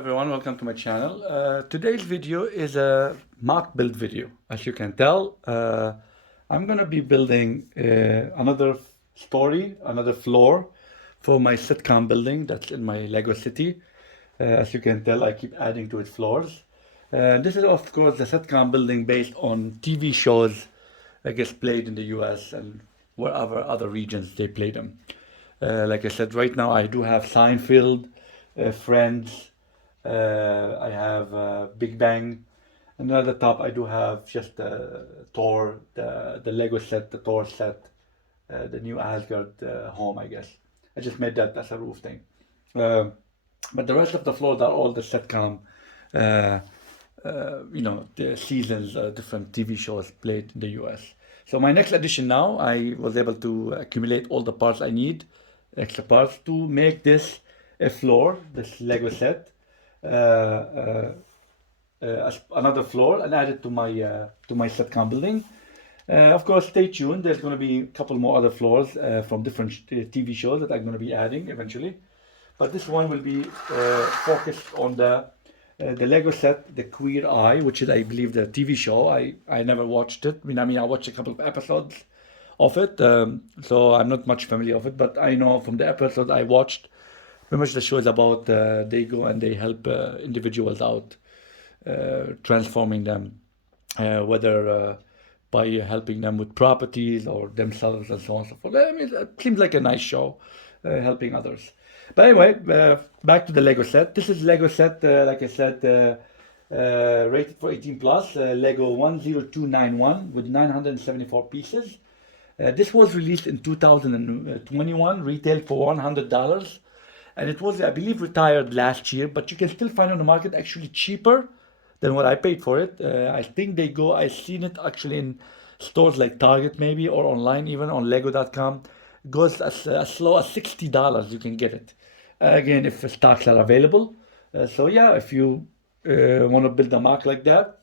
everyone, welcome to my channel. Today's video is a mock build video. As you can tell, I'm gonna be building another another floor for my sitcom building that's in my Lego city. As you can tell, I keep adding to it floors. This is of course the sitcom building based on TV shows, I guess, played in the US and wherever other regions they play them. Like I said, right now I do have Seinfeld, Friends, I have Big Bang, and at the top I do have just Thor, the Lego set, the Thor set, the new Asgard home, I guess. I just made that as a roof thing. Um but the rest of the floors are all the sitcom, uh, the seasons, different TV shows played in the US. So my next addition now, I was able to accumulate all the parts I need, extra parts to make this a floor, this Lego set, as another floor, and add it to my sitcom building. Of course, stay tuned. There's going to be a couple more other floors from different TV shows that I'm going to be adding eventually. But this one will be focused on the Lego set, the Queer Eye, which is, I believe, the TV show. I never watched it. I watched a couple of episodes of it, so I'm not much familiar with it. But I know from the episodes I watched, pretty much the show is about they go and they help individuals out, transforming them, whether by helping them with properties or themselves and so on and so forth. I mean, it seems like a nice show, helping others. But anyway, back to the Lego set. This is Lego set, like I said, rated for 18 plus, Lego 10291 with 974 pieces. This was released in 2021, retail for $100. And it was, I believe, retired last year, but you can still find on the market actually cheaper than what I paid for it. I think I've seen it actually in stores like Target maybe, or online even on lego.com. It goes as low as $60 you can get it. Again, if stocks are available. So yeah, if you want to build a mark like that,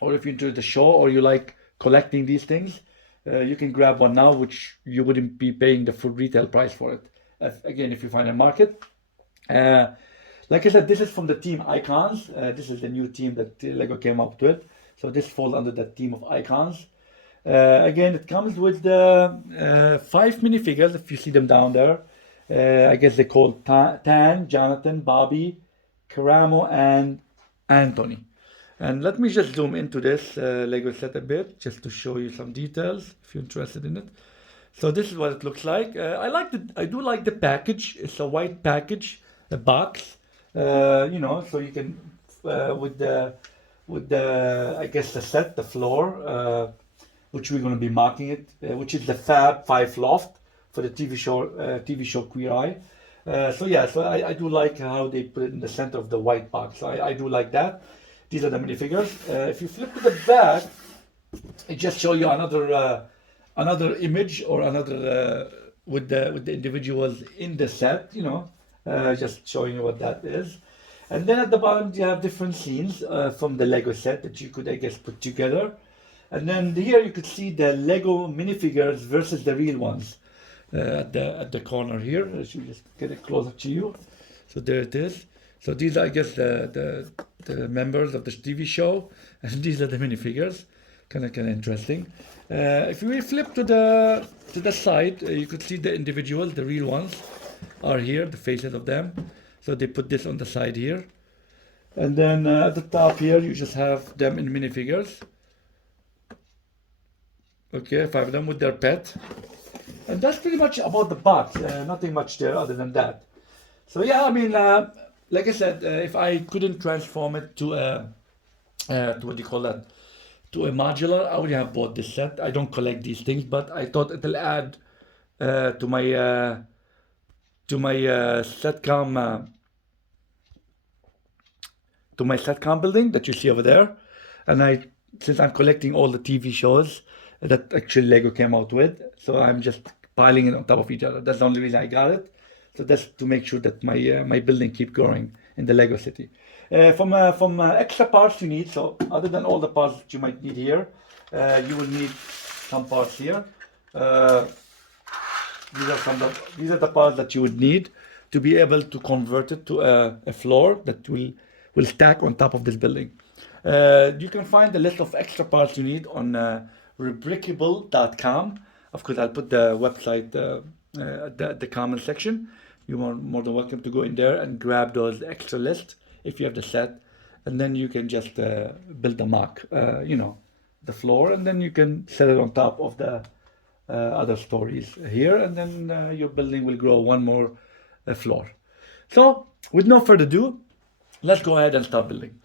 or if you enjoy the show or you like collecting these things, you can grab one now, which you wouldn't be paying the full retail price for it. Again, if you find a market. Like I said, this is from the team Icons. This is the new team that Lego came up with. So this falls under that team of Icons. Again, it comes with the 5 minifigures, if you see them down there. I guess they're called Tan, Jonathan, Bobby, Karamo, and Anthony. And let me just zoom into this Lego set a bit, just to show you some details, if you're interested in it. So this is what it looks like. I do like the package. It's a white package, a box. So you can with the I guess the set, the floor, which we're going to be marking it, which is the Fab 5 loft for the TV show Queer Eye. So I do like how they put it in the center of the white box. So I do like that. These are the minifigures. If you flip to the back, it just shows you another image or another with the individuals in the set. Just showing you what that is. And then at the bottom you have different scenes from the Lego set that you could, I guess, put together. And then here you could see the Lego minifigures versus the real ones at the corner here. I should just get it closer to you. So there it is. So these are, I guess, the members of the TV show, and these are the minifigures. Kind of interesting. If we flip to the side, you could see the individuals, the real ones, are here, the faces of them. So they put this on the side here, and then at the top here you just have them in minifigures. Okay, 5 of them with their pet. And that's pretty much about the box. Nothing much there other than that. So yeah, like I said, if I couldn't transform it to what do you call that? To a modular, I would have bought this set. I don't collect these things, but I thought it'll add to my sitcom building that you see over there. And since I'm collecting all the TV shows that actually Lego came out with, so I'm just piling it on top of each other. That's the only reason I got it. So that's to make sure that my building keep growing in the Lego city. From extra parts you need, so other than all the parts that you might need here, you will need some parts here. These are the parts that you would need to be able to convert it to a floor that will stack on top of this building. You can find the list of extra parts you need on rebrickable.com. Of course, I'll put the website at the comment section. You are more than welcome to go in there and grab those extra lists if you have the set, and then you can just build a mock, the floor, and then you can set it on top of the other stories here, and then your building will grow one more floor. So, with no further ado, let's go ahead and start building.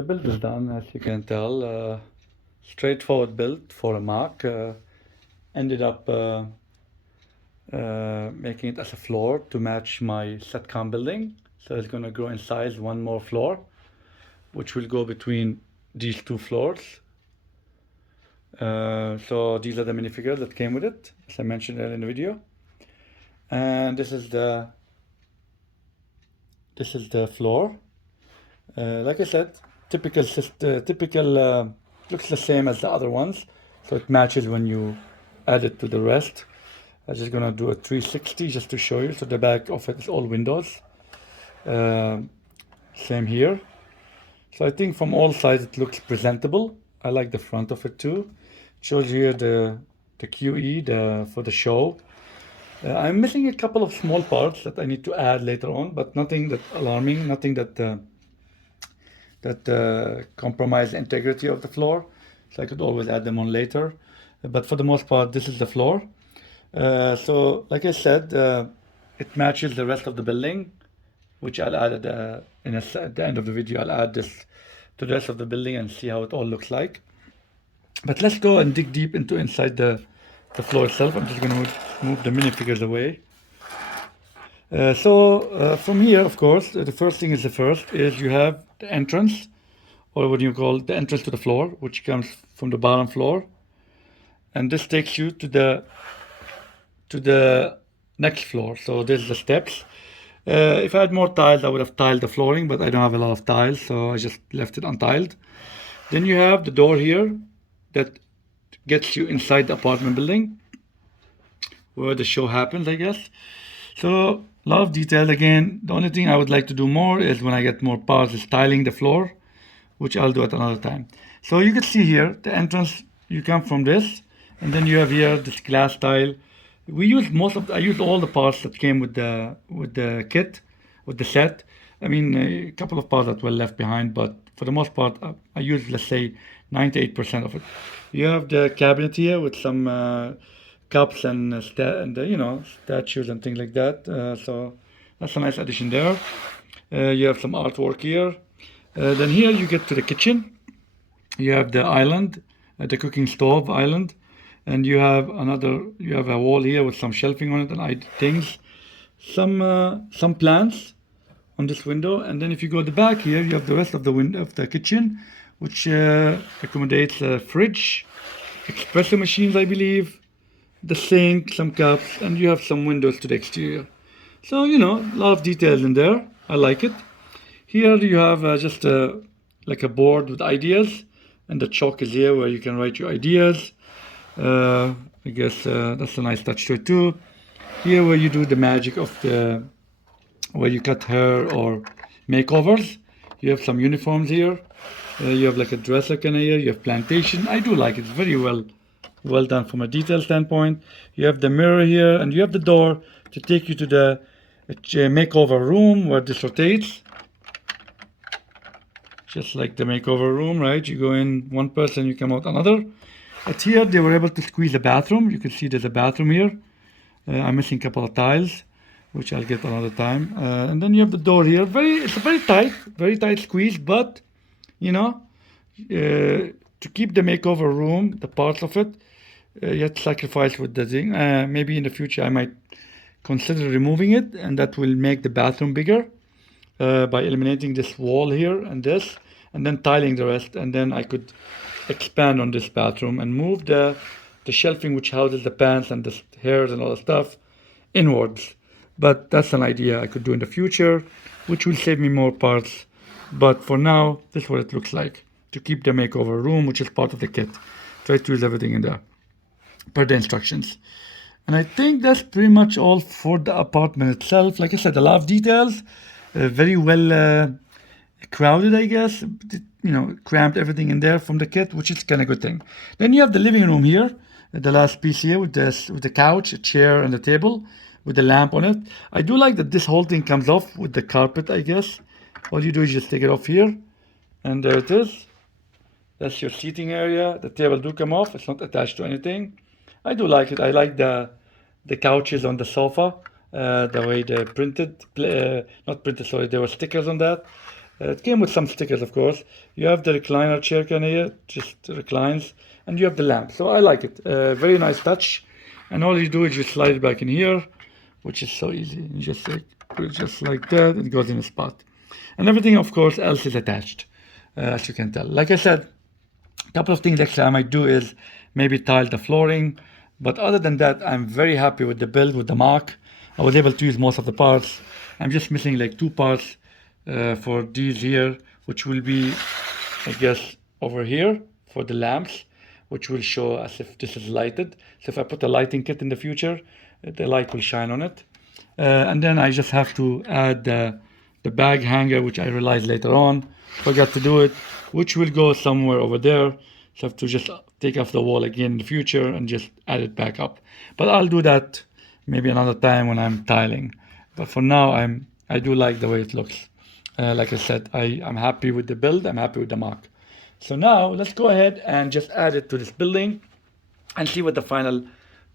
the build is done, as you can tell. Straightforward build for a MOC. Ended up making it as a floor to match my Sitcom building. So it's going to grow in size one more floor, which will go between these two floors. So these are the minifigures that came with it, as I mentioned earlier in the video. And this is the floor. Like I said, typical looks the same as the other ones, so it matches when you add it to the rest. I'm just gonna do a 360 just to show you. So the back of it is all windows. Same here. So I think from all sides it looks presentable. I like the front of it too. It shows here the QE for the show. I'm missing a couple of small parts that I need to add later on, but nothing that alarming, nothing that compromise the integrity of the floor. So I could always add them on later. But for the most part, this is the floor. So like I said, it matches the rest of the building, which I'll add at the end of the video. I'll add this to the rest of the building and see how it all looks like. But let's go and dig deep inside the floor itself. I'm just going to move the minifigures away. So from here, of course, the first thing is you have the entrance, or what do you call the entrance to the floor, which comes from the bottom floor, and this takes you to the next floor. So there's the steps. If I had more tiles, I would have tiled the flooring, but I don't have a lot of tiles, so I just left it untiled. Then you have the door here that gets you inside the apartment building where the show happens, I guess. So a lot of detail. Again, the only thing I would like to do more is when I get more parts is tiling the floor, which I'll do at another time. So you can see here the entrance, you come from this, and then you have here this glass tile. I used all the parts that came with the kit, with the set. I mean, a couple of parts that were left behind, but for the most part, I used, let's say, 98% of it. You have the cabinet here with some cups and statues and things like that. So that's a nice addition there. You have some artwork here. Then here you get to the kitchen. You have the island, the cooking stove island, and you have a wall here with some shelving on it and things, some plants on this window. And then if you go to the back here, you have the rest of the window of the kitchen, which accommodates a fridge, espresso machines, I believe, the sink, some cups, and you have some windows to the exterior. So, a lot of details in there. I like it. Here you have just like a board with ideas, and the chalk is here where you can write your ideas. I guess that's a nice touch to it too. Here where you do the magic of where you cut hair or makeovers. You have some uniforms here. You have like a dresser kind of here. You have plantation. I do like it. It's very well done from a detail standpoint. You have the mirror here, and you have the door to take you to the makeover room where this rotates. Just like the makeover room, right? You go in one person, you come out another. But here they were able to squeeze a bathroom. You can see there's a bathroom here. I'm missing a couple of tiles, which I'll get another time. And then you have the door here. It's a very tight squeeze, but to keep the makeover room, the parts of it, you have to sacrifice with the thing. Maybe in the future I might consider removing it, and that will make the bathroom bigger by eliminating this wall here and this, and then tiling the rest, and then I could expand on this bathroom and move the shelving which houses the pants and the hairs and all the stuff inwards. But that's an idea I could do in the future, which will save me more parts. But for now, this is what it looks like to keep the makeover room, which is part of the kit. Try to use everything in there per the instructions. And I think that's pretty much all for the apartment itself. Like I said, a lot of details, very well crowded, I guess. Cramped everything in there from the kit, which is kind of good thing. Then you have the living room here, the last piece here with the couch, a chair, and a table with the lamp on it. I do like that this whole thing comes off with the carpet, I guess. All you do is just take it off here, and there it is. That's your seating area. The table do come off. It's not attached to anything. I do like it. I like the couches on the sofa, the way they printed, not printed, sorry, there were stickers on that. It came with some stickers, of course. You have the recliner chair kind of here, just reclines, and you have the lamp. So I like it. Very nice touch. And all you do is you slide it back in here, which is so easy. You just put it just like that, it goes in a spot. And everything, of course, else is attached, as you can tell. Like I said, a couple of things actually I might do is maybe tile the flooring. But other than that, I'm very happy with the build, with the MOC. I was able to use most of the parts. I'm just missing like 2 parts for these here, which will be, I guess, over here for the lamps, which will show as if this is lighted. So if I put a lighting kit in the future, the light will shine on it. And then I just have to add the bag hanger, which I realized later on, forgot to do it, which will go somewhere over there. So I have to just take off the wall again in the future and just add it back up. But I'll do that maybe another time when I'm tiling. But for now, I do like the way it looks. Like I said, I'm happy with the build. I'm happy with the MOC. So now let's go ahead and just add it to this building and see what the final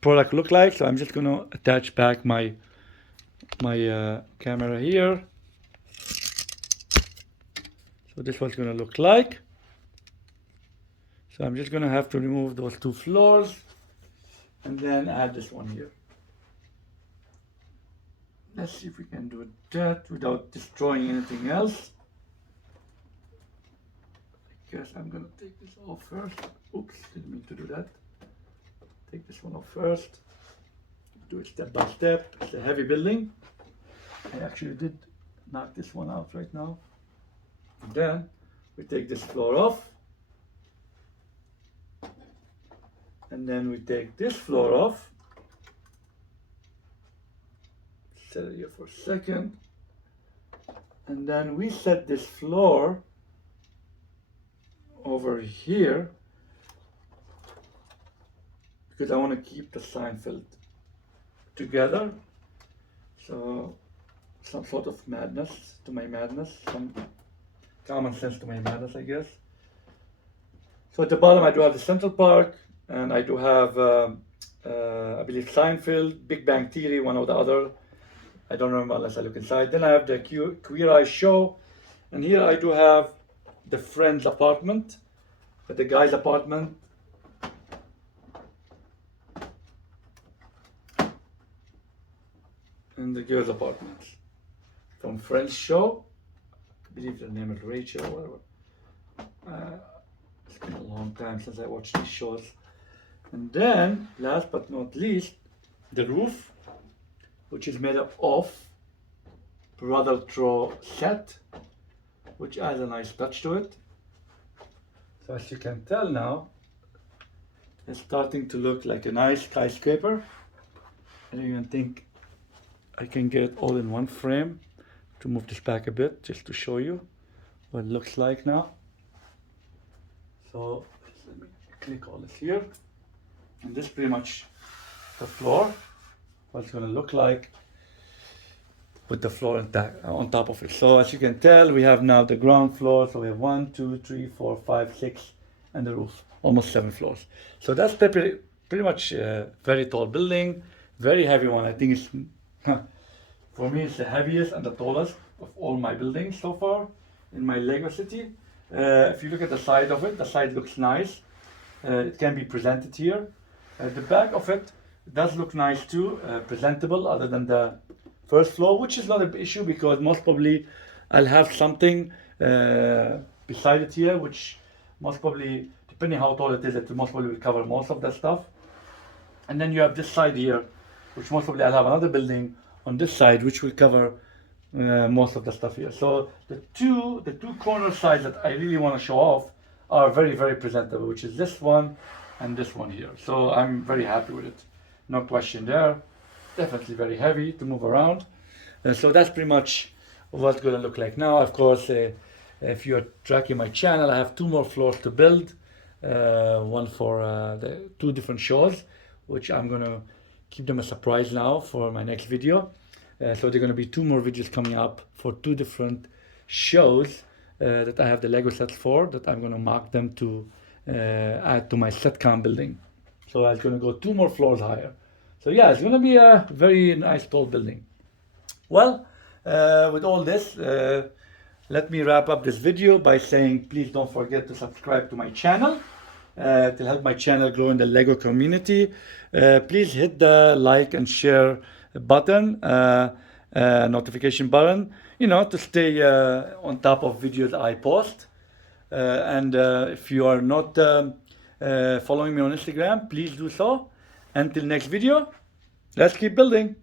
product look like. So I'm just going to attach back my camera here. So this is what it's going to look like. So I'm just going to have to remove those 2 floors and then add this one here. Let's see if we can do that without destroying anything else. I guess I'm going to take this off first. Oops, didn't mean to do that. Take this one off first. Do it step by step. It's a heavy building. I actually did knock this one out right now. And then we take this floor off. And then we take this floor off. Set it here for a second. And then we set this floor over here because I want to keep the Seinfeld together. So some sort of madness to my madness, some common sense to my madness, I guess. So at the bottom I do have the Central Park, and I do have I believe Seinfeld, Big Bang Theory, one or the other. I don't remember unless I look inside. Then I have the Queer Eye Show, and here I do have the friend's apartment, the guy's apartment. And the girl's apartment. From Friends Show. I believe the name is Rachel or whatever. It's been a long time since I watched these shows. And then, last but not least, the roof, which is made up of Brother Throw set, which adds a nice touch to it. So as you can tell now, it's starting to look like a nice skyscraper. I don't even think I can get it all in one frame. To move this back a bit, just to show you what it looks like now. So let me click all this here. And this is pretty much the floor, what it's going to look like with the floor on top of it. So as you can tell, we have now the ground floor. So we have 1, 2, 3, 4, 5, 6, and the roof, almost 7 floors. So that's pretty much a very tall building, very heavy one. I think it's, for me, it's the heaviest and the tallest of all my buildings so far in my Lego city. If you look at the side of it, the side looks nice. It can be presented here. The back of it does look nice too, presentable, other than the first floor, which is not an issue because most probably I'll have something beside it here, which most probably, depending how tall it is, it most probably will cover most of that stuff. And then you have this side here, which most probably I'll have another building on this side, which will cover most of the stuff here. So the two corner sides that I really want to show off are very, very presentable, which is this one and this one here. So I'm very happy with it. No question there. Definitely very heavy to move around. So that's pretty much what it's going to look like now. Of course, if you're tracking my channel, I have 2 more floors to build. One for the 2 different shows, which I'm going to keep them a surprise now for my next video. So there are going to be 2 more videos coming up for 2 different shows that I have the Lego sets for, that I'm going to mark them to add to my Sitcom building. So I'm going to go 2 more floors higher. So yeah, it's going to be a very nice tall building. Well, with all this, let me wrap up this video by saying please don't forget to subscribe to my channel to help my channel grow in the Lego community. Please hit the like and share button, notification button, to stay on top of videos I post. And if you are not following me on Instagram, please do so. Until next video, let's keep building.